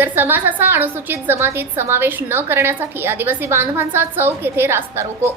अनुसूचित जमातीत समावेश न करण्यासाठी आदिवासी बांधवांचा चौक येथे रास्ता रोको.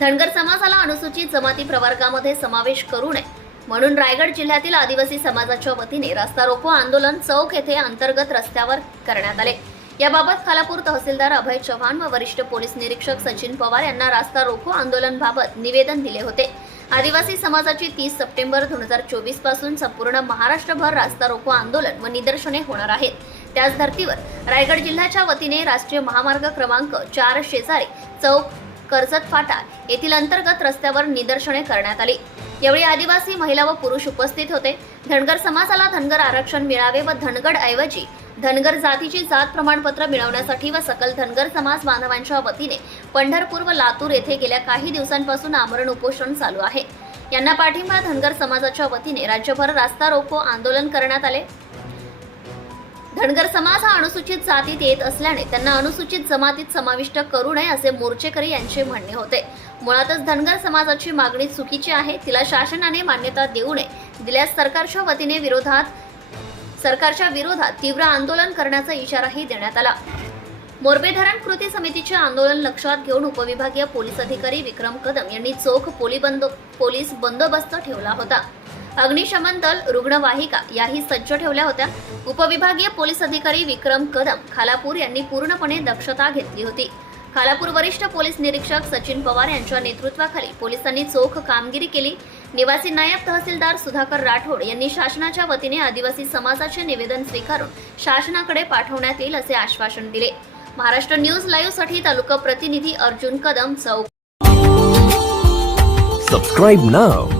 धनगर समाजाला अनुसूचित जमाती प्रवर्गामध्ये समावेश करू नये. म्हणून रायगड जिल्ह्यातील आदिवासी समाजाच्या वतीने रास्ता रोको आंदोलन चौक येथे अंतर्गत रस्त्यावर करण्यात आले. याबाबत खालापूर तहसीलदार अभय चव्हाण व वरिष्ठ पोलीस निरीक्षक सचिन पवार यांना रास्ता रोको आंदोलनबाबत निवेदन दिले होते. आदिवासी समाजाची तीस सप्टेंबर दोन हजार चोवीसपासून संपूर्ण महाराष्ट्रभर रास्ता रोको आंदोलन व निदर्शने होणार आहेत. त्याच धर्तीवर. रायगड जिल्ह्याच्या वतीने राष्ट्रीय महामार्ग क्रमांक चार शेजारी चौक कर्जत फाटा येथील अंतर्गत रस्त्यावर निदर्शने करण्यात आली. यावेळी आदिवासी महिला व पुरुष उपस्थित होते. धनगर समाजाला धनगर आरक्षण मिळावे व धनगड ऐवजी धनगर जातीची जात प्रमाणपत्र मिळवण्यासाठी व सकल धनगर समाज बांधवांच्या वतीने पंढरपूर व लातूर येथे गेल्या काही दिवसांपासून आमरण उपोषण चालू आहे. यांना पाठिंबा धनगर समाजाच्या वतीने राज्यभर रास्ता रोको आंदोलन करण्यात आले. धनगर समाज हा अनुसूचित जातीत येत असल्याने त्यांना अनुसूचित जमातीत समाविष्ट करू नये असे मोर्चेकरी यांचे म्हणणे होते. मुळातच धनगर समाजाची मागणी चुकीची आहे. तिला शासनाने मान्यता देऊ नये. दिल्यास सरकारच्या वतीने विरोधात सरकारच्या विरोधात तीव्र आंदोलन करण्याचा इशाराही देण्यात आला. मोरबे धरण कृती समितीचे आंदोलन लक्षात घेऊन उपविभागीय पोलीस अधिकारी विक्रम कदम यांनी चोख पोली बंदो पोलीस बंदोबस्त ठेवला होता. अग्निशमन दल रुग्णवाहिका याही सज्ज ठेवल्या होत्या. उपविभागीय पोलीस अधिकारी विक्रम कदम खालापूर यांनी पूर्णपणे दक्षता घेतली होती. खालापूर वरिष्ठ पोलीस निरीक्षक सचिन पवार यांच्या नेतृत्वाखाली पोलिसांनी चोख कामगिरी केली. निवासी नायब तहसीलदार सुधाकर राठोड यांनी शासनाच्या वतीने आदिवासी समाजाचे निवेदन स्वीकारून शासनाकडे पाठवण्यात येईल असे आश्वासन दिले. महाराष्ट्र न्यूज लाईव्हसाठी तालुका प्रतिनिधी अर्जुन कदम चौक. Subscribe now